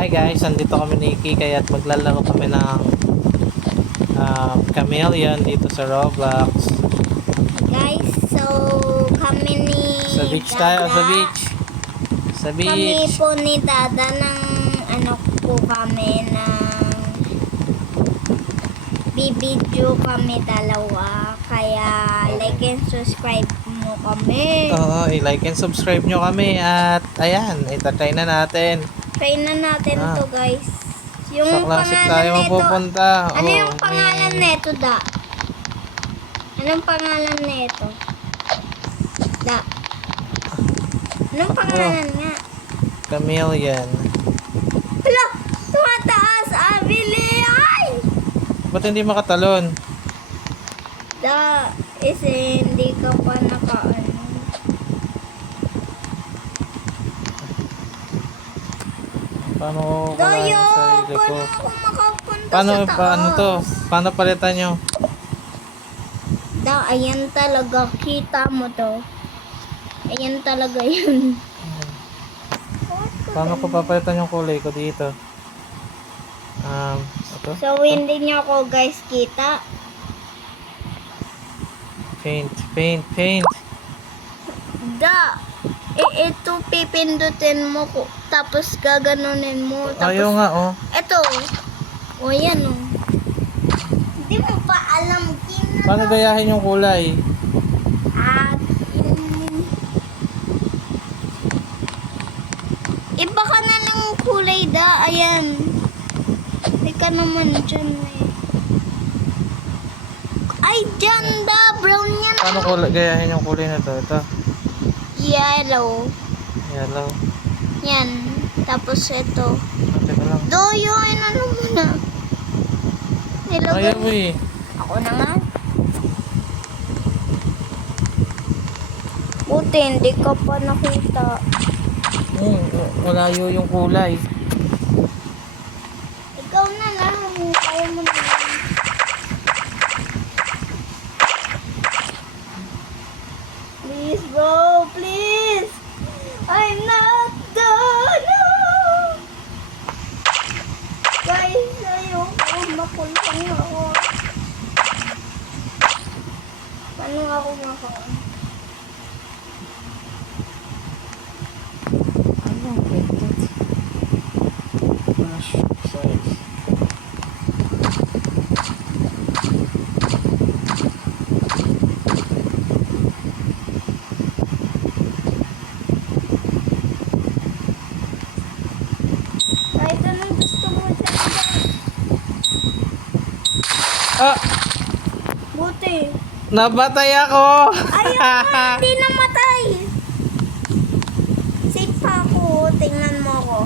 Hi guys, nandito kami ni Kikay at maglalaro kami ng Chameleon dito sa Roblox. Guys, so kami ni Sa beach tayo, Dada, sa beach. Sa Kami beach. po ni Dada ng kami ng bibidyo kami dalawa. Kaya like and subscribe mo kami. Oo, i-like and subscribe nyo kami at ayan, itatry na natin. Try na natin to guys. Yung Sa classic tayo pangalan nito. mapupunta. Ano Oh, yung pangalan nito, Da? Anong pangalan nito? Da. Anong pangalan nga? Chameleon. Hala! Tumataas! Abili! Ay! Ba't hindi makatalon? Da, hindi ka pa nakaano. Paano ko Dayo! kalahin sarili ko? Paano ako makapunta Paano, sa taas? paano to? Paano palitan nyo? Da, ayan talaga. Kita mo to. Ayan talaga yun. Paano ko papalitan yung kulay ko dito? Ito? So, hindi niyo ako guys kita. Paint, paint, paint. Da, ito pipindutin mo ko. Tapos gaganunin mo. Tapos, Ayaw nga, oh. ito. O, yan o. Hindi mo pa alam. Paano gayahin yung kulay? At, iba ka na ng kulay, Da. Ayan. Hindi ka naman dyan eh. Ay, dyan, Da. Brown yan. Paano gayahin yung kulay na to? Ito. Yellow. Yellow. Yan. Tapos ito. Teka lang. Doyo, ano muna. Ayaw mo eh. Ako na nga. Buti, hindi ka pa nakita. Malayo yung kulay. Ikaw na lang. Kaya mo na lang. Please, bro. Please. I'm not done. Guys, ayoko. Makulong ako. Paano ako makaon? Ano? Flash size. Kahit anong gusto mo dyan. Ah! Buti. Nabatay ako! Ayaw, hindi namatay. Safe pa ako. Tingnan mo ako.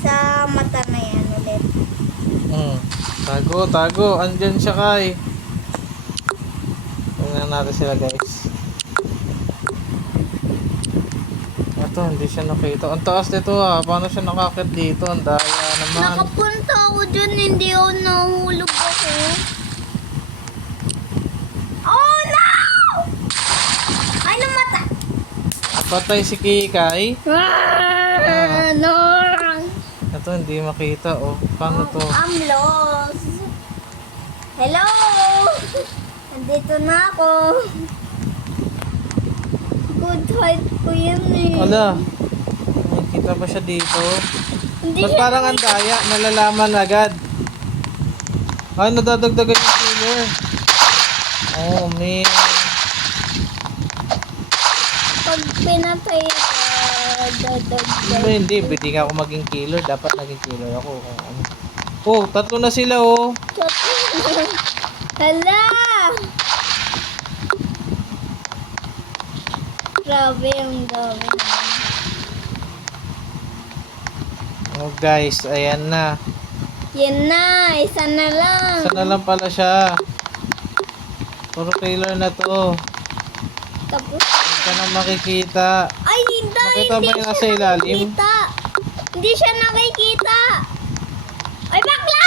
Sa mata na yan ulit. Tago, tago. Andyan siya kay. Tingnan natin sila guys. Ito, hindi siya nakita. Ang taas nito ah. Paano siya nakakit dito? Ang daya naman. Nakapunta ako dyan. Hindi ako nahulog ako. Oh no! Ay, namatay. Patay si Kikay. No. Ito, hindi makita oh. Paano to? I'm lost. Hello! Nandito na ako. Good height ko yan eh. Ala. Nakikita pa siya dito. Hindi Ba't siya parang ang daya? Nalalaman agad. Ay, nadadagdagan yung killer. Oh, man. pag pinatay ka, Hindi, hindi nga ako maging killer. Dapat naging killer ako. Oh, tatlo na sila oh. Hala! Grabe yung dami. Oh guys, ayan na. Yan na, isa na lang. Isa na lang pala siya. Puro killer na to. Tapos, Hindi ka na makikita. ay, hindi, Nakita ba hindi yung siya nasa ilalim? nakikita. Hindi siya nakikita. Ay, bakla!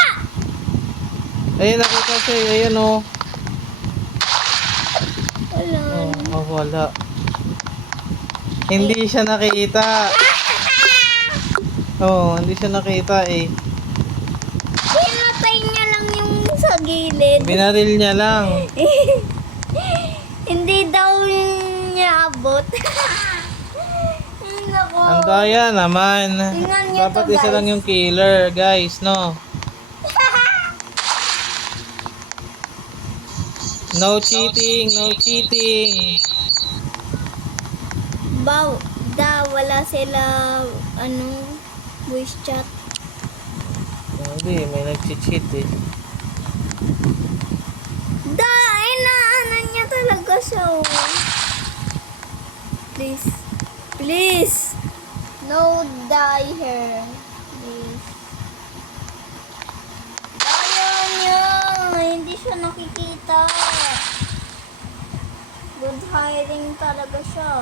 Ayun, nakita siya. Ayan oh. Wala. Oh, wala. Hindi siya nakita. Oh, hindi siya nakita eh. Pinatay niya lang yung sa gilid. Binaril niya lang. Hindi daw niya abot. Ay, nako. Ang daya naman. Tingnan niyo Dapat to, isa guys. lang yung killer, guys, no? No cheating, no cheating. Wala sila, voice chat. Hindi, may nag-cheat eh. Inaanan niya talaga siya, oh. Please. Please. No die here. Please. Ayaw niya. Hindi siya nakikita. Good hiding talaga siya.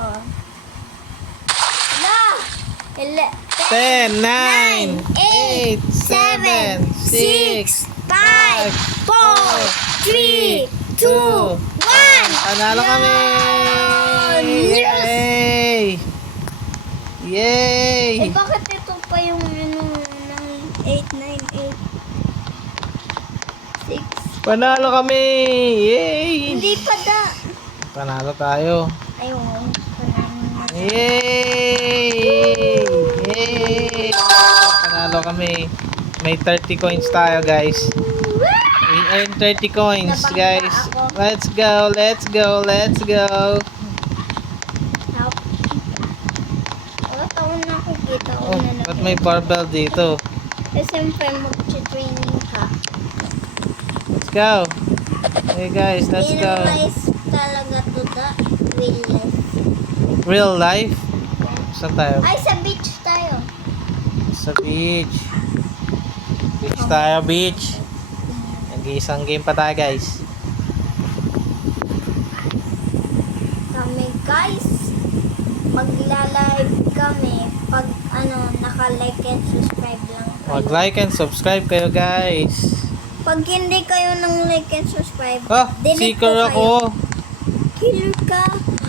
Hala! 10, 9, 8, 7, 6, 5, 4, 3, 2, 1. Panalo kami! Yay! Yay! Bakit ito pa yung ng 8, 9, 8, 6? Panalo kami! Yay! Hindi pa da. Panalo tayo. Ayun. Yay! Yay! Panalo kami. May 30 coins tayo, guys. We earn 30 coins, guys. Let's go, let's go, let's go. Help. Wala taon nakikita ko Oh, na ba't may barbell dito? siyempre mag-training ka. Let's go. Hey guys, let's go. Real life talaga to da. Real life. Real life? Saan tayo? Ay, sa beach tayo. Sa beach. Beach tayo, beach. Nag-iisang game pa tayo, guys. Kami guys, magla-live kami pag naka-like and subscribe lang kayo. Mag-like and subscribe kayo, guys. Pag hindi kayo ng like and subscribe, Oh, delete seeker ko kayo. ako. Killer ka.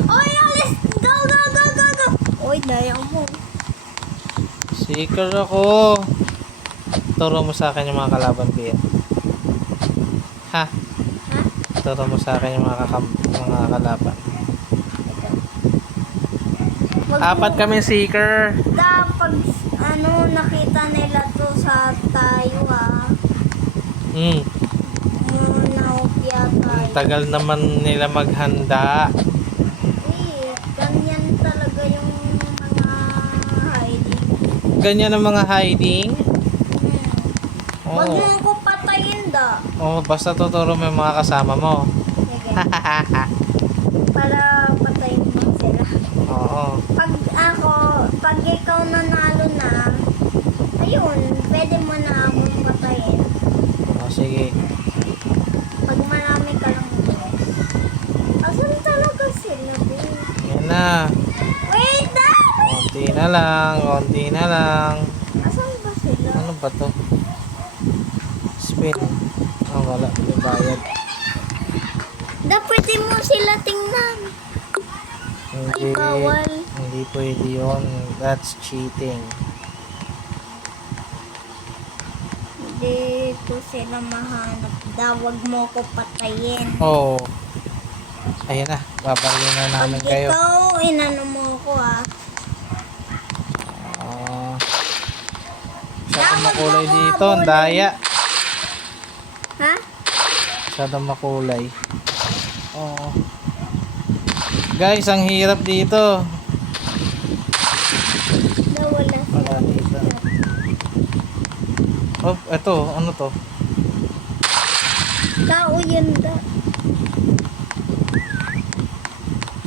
Oy, alis! Go, go, go, go, go! Oy, daya mo. Seeker ako. Turo mo sa akin yung mga kalaban, Pia. Ha? Ha? Turo mo sa akin yung mga kalaban. Apat kami seeker. Pag nakita nila to sa tayo naopya tayo. Tagal naman nila maghanda. Ganyan talaga yung mga hiding. Ganyan ang mga hiding. Wag Oh. mo ko patayin da. Oh, basta tuturo mo yung mga kasama mo. Sige. Para patayin mo sila. Oo. Pag ikaw nanalo na, ayun, pwede mo na akong patayin. Oh, sige. Pag marami ka lang bukas. Asan talaga sila, babe? Yan na. Wait, Konti na lang. Konti na lang. asan ba sila? Ano ba to? Spin. Oh, wala. May bayad. Pwede mo sila tingnan. Hindi. Ay, bawal. Hindi pwede yun. That's cheating. Hindi ko sila mahanap. Wag mo ko patayin. Oh. Ayan na. Babarili na namin Pag kayo. ikaw, inano mo ko Masyadong makulay Dapat dito. ako Ang daya. Ha? Masyadong makulay. Oh. Guys, ang hirap dito. Wala Wala dito. Oh, eto. Ano to? Tao yun da.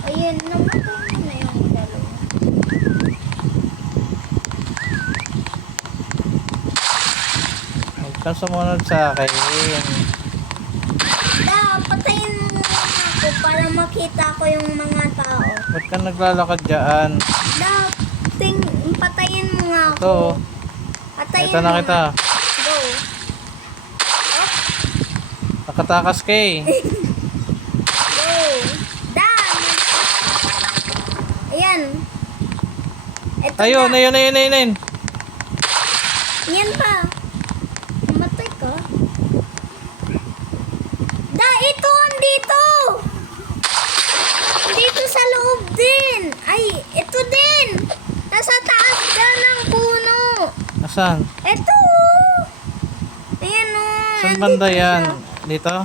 Ayun, namatay mo na yung dalawa. Huwag kang sumunod sa akin. Patayin mo muna ako para makita ko yung mga tao. Ba't ka naglalakad dyan? Patayin mo nga ako. Ito. Patayin Ito na mo kita. nga. Go. Nakatakas ka eh. Go. Dam. Ayan. Ito Ayun, na. ayun, ayun, ayun, ayun. Yan pa. Matay ka. Da, ito, andito. Dito sa loob din. Ay, ito din. Nasa taas ka ng puno. Asan? Ito. Ayan o. Saan banda yan? Dito?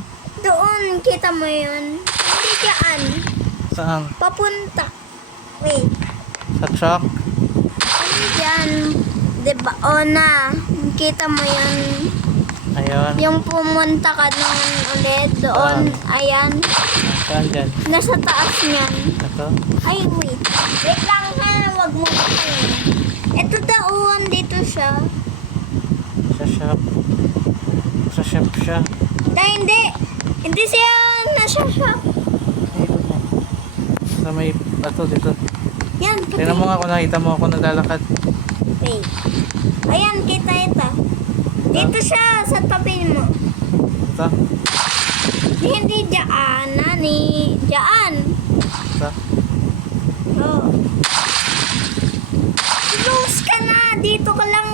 Doon, kita mo yun. Hindi dyan. Saan? Papunta. Wait. Sa truck? Hindi dyan. Diba? O na. Kita mo yun. Ayun. Yung pumunta ka doon ulit. Doon. Ayan. Saan dyan? Nasa taas niyan. Ito? Ay, wait. Wait lang ha. Wag mo patayin. Ito daon. Dito siya. Sa shop. Sa shop siya. Hindi. Hindi siya nasa shop. Dito na. Sa may... Ito, dito. Yan. Tingnan mo nga kung nakita mo ako naglalakad. Wait. Ayan, kita ito. Dito siya sa tabi mo. Ito? Hindi dyan, nani. Dyan. Ito? Oh. Close ka na. Dito ka lang.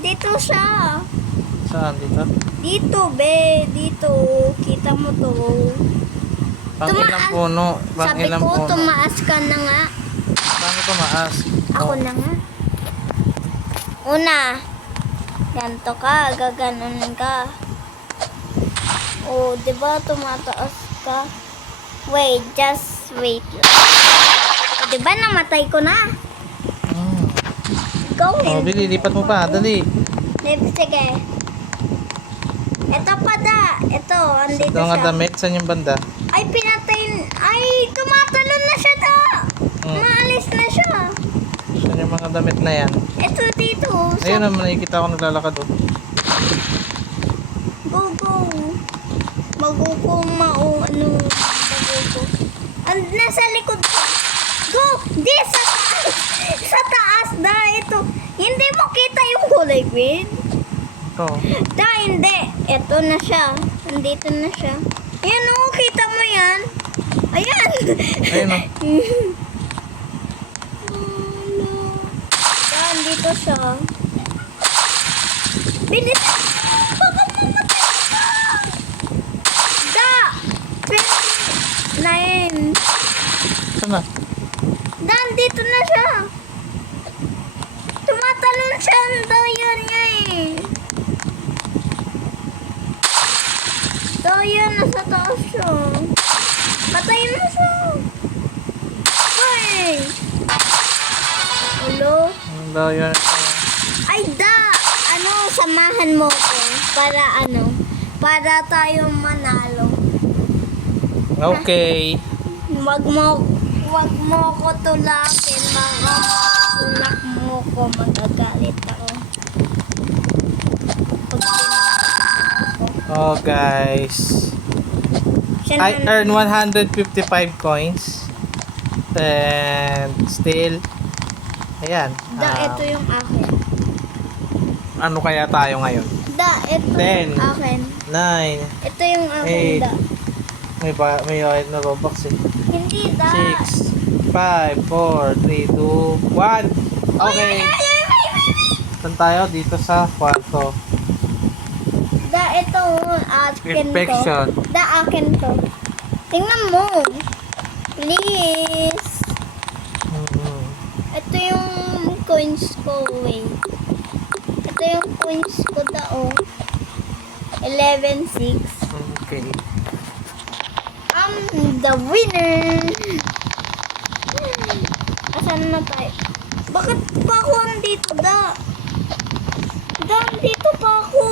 Dito siya. Saan? Dito? Dito, be. Dito. Kita mo to. Pang ilang puno? Pang Sabi ilang ko, puno? tumaas ka na nga. Paano tumaas? Ako Oh, na nga. Una. Ganto ka. Gaganon ka. Oh, di ba tumataas ka? Wait, just wait lang. Oh, di ba namatay ko na? Hmm. Go Oh, in. Billy, lipat mo pa. Dali. Sige. Ito pa da. Ito, andito Ito nga siya. damit. Saan yung banda? Ay, pinatay. Ay, tumatalon na siya da. Maalis na siya. Saan yung mga damit na yan? Ito dito. Ayun naman, nakikita ko naglalakad. Oh. Go, go. Maguko, ano. Maguko. Nasa likod ka. Go. Di, sa taas. Sa taas da. Ito. Hindi mo kita yung kulay green. Ito. Da, hindi. Ito na siya. Nandito na siya. Ayan o, kita mo yan. Ayan. Ayun oh. Da, nandito siya. Bilis. Baka mamatay ka. Da. 29. Saan na? Da, nandito na siya. Tumatalon siya. Da, yan niya eh. Da, yan. Nasa taas siya. Patay na siya. Ay. Hello? Ang dayo na ito. Ay, da! Ano, samahan mo ko. Para ano, para tayo manalo. Okay. Wag mo ko tulakin. Mga tulak mo ko, magagalit ako. Pag tinulak ako. Oh, guys. Siya I na- earned 155 coins. And still, ayan. Da, ito yung akin. Ano kaya tayo ngayon? Da, ito 10. yung akin. 9. Ito yung akin, Eight. da. May bayad na Robux eh. Hindi, da. 6, 5, 4, 3, 2, 1. Okay. Saan tayo? Dito sa kwarto. Da, ito, akin Perfection. to. Da, akin to. Tingnan mo. Please. Mhm. Ito yung coins ko, wait. Ito yung coins ko da, oh. 11-6. Okay. I'm the winner. Asan na tayo? Bakit pa ako andito, da? Da, andito pa ako.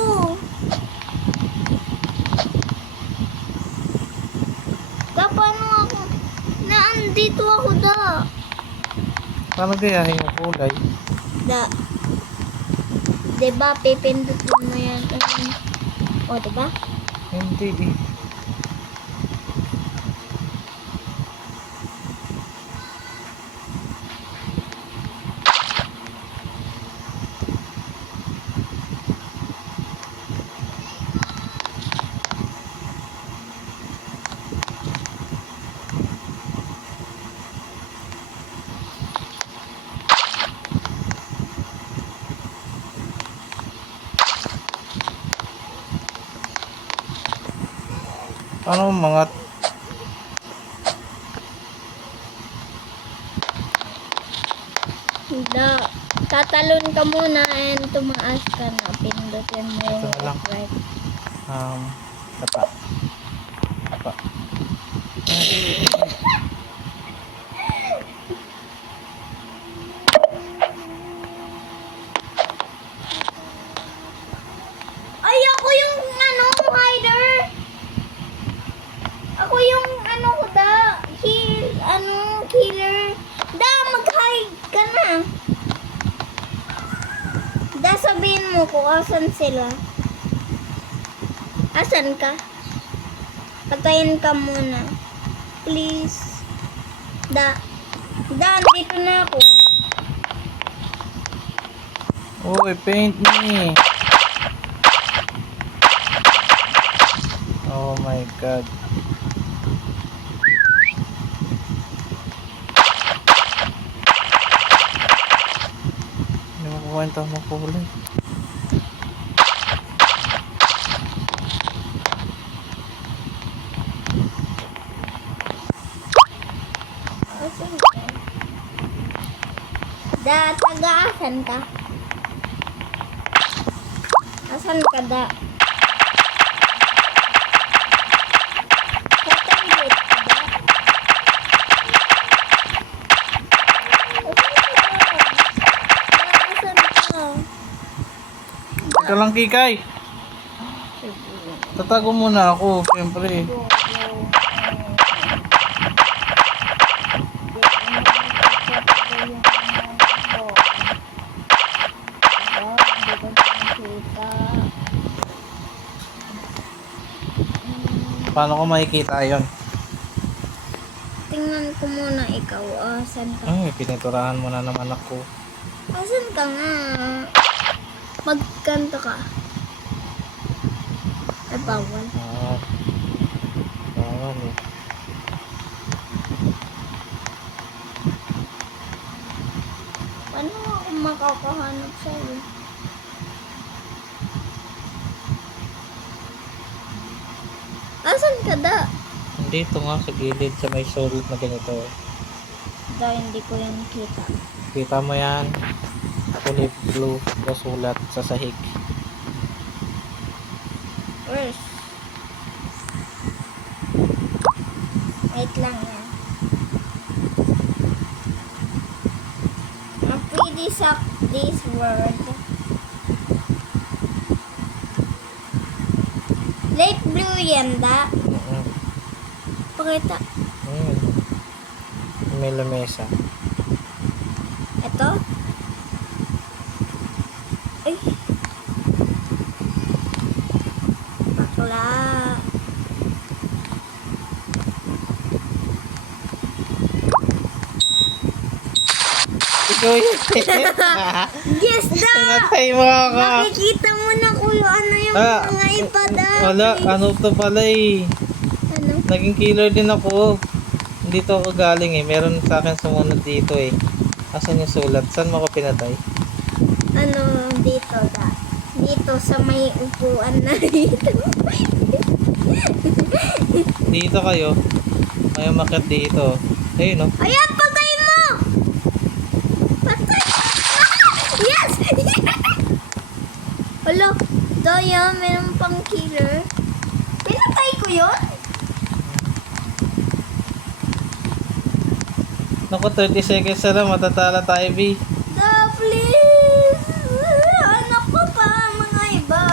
Da, paano ako? Naandito ako, da. Paano gayahin yung kulay? Da. Diba, pipindutin mo yan. O, diba? Hindi eh. Ano mga... Da, tatalon ka muna and tumaas ka na. Pindutin mo yung Ito na lang. upright. Tapa. Tapa. Ay, ako yung ano, hider. Ako yung ano ko da. Killer. Da, mag-hide ka na. Da, sabihin mo kung asan sila. Asan ka? Patayin ka muna. Please. Da, dito na ako. Uy, paint me. Oh my god. Hindi mo kukwenta mo kulay. Asan ka? Da, taga-asan ka? Asan ka da? Katangit ka da? Asan ka? Ika lang, Kikay. Tatago muna ako, siyempre. Paano ko makikita yon? Tingnan ko muna ikaw. Asan ka? Ay, piniturahan mo na naman ako. Asan ka nga? Magkanto ka. Ay, bawal. Bawal eh. Paano ako makakahanap sa'yo? Asan ka da? Dito nga sa gilid sa may sulit na ganito. Da, hindi ko yan kita. Kita mo yan? Kulay blue na sulat sa sahig. First. Wait lang yan. Ang pretty sa this word. Light blue yan da. Pakita. May lamesa. Ito. Ay. Bakla. Ikaw yun. Yes da! Pinatay mo ako. Nakikita mo na kung ano yung Ah, mga ipada. Wala, ano to pala eh. Ano? Naging killer din ako. Dito ako galing eh. Meron sa akin sumunod dito eh. Asan yung sulat? Saan mo ako pinatay? Ano dito da? Dito sa may upuan na dito. Dito kayo. May umakyat dito. Ayun oh. Ayan, patay mo! Patay! Yes! Hala, Daya, meron pang killer. Pinatay ko yun? Naku, 30 seconds na lang. Matatala tayo, B. Da, please! Hanap ko pa mga iba.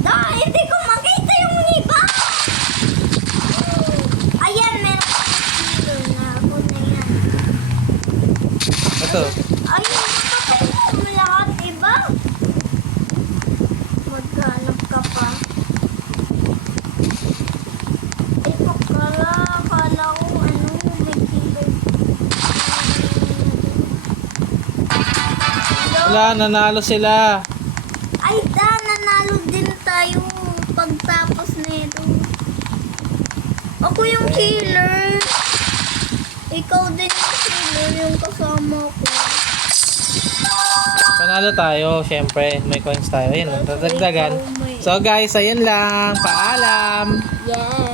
Da, hindi ko makita yung iba! Ayan, meron pang killer na ako na yan. Ito. Ayun, napatay mo lahat, iba? Maghanap ka pa. Ito kala ko ano, may killer. Wala, nanalo sila. Ay, da, nanalo din tayo pagtapos nito. Ako yung killer. Ikaw din yung killer, yung kasama ko. Panalo tayo, syempre. May coins tayo. Ayun, tatagdagan. So guys, ayun lang. Paalam. Yes.